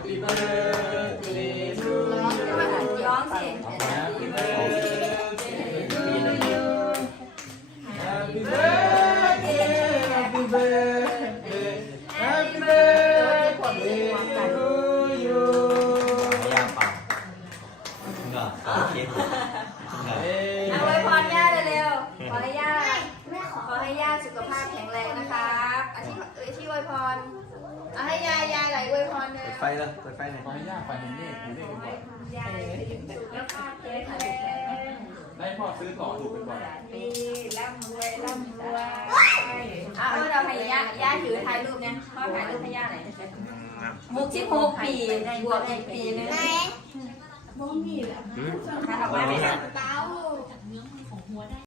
Happy birthday to you ร้องสิ Happy birthday to you Happy birthday Happy birthday Happy birthday to you ยากป่ะก็โอเคเอาไว้พรย่าเร็วๆขอให้ย่าสุขภาพแข็งแรงนะครับอาชีพอวยพรเอาให้ย่าไหลอวยพรเลยเปิดไฟเลยเปิดไฟหน่อยขอให้ย่าฝันเห็นเลขบ่อยย่าสุขภาพแข็งแรงได้พ่อซื้อต่อถูกไปก่อนปีร่ำรวยเอาเราให้ย่าถือถ่ายรูปเนี่ยพ่อถ่ายรูปให้ย่าหน่อย66 ปีบวกอีกปีนึงอืมถ่ายออกมาไหมเนี่ยเ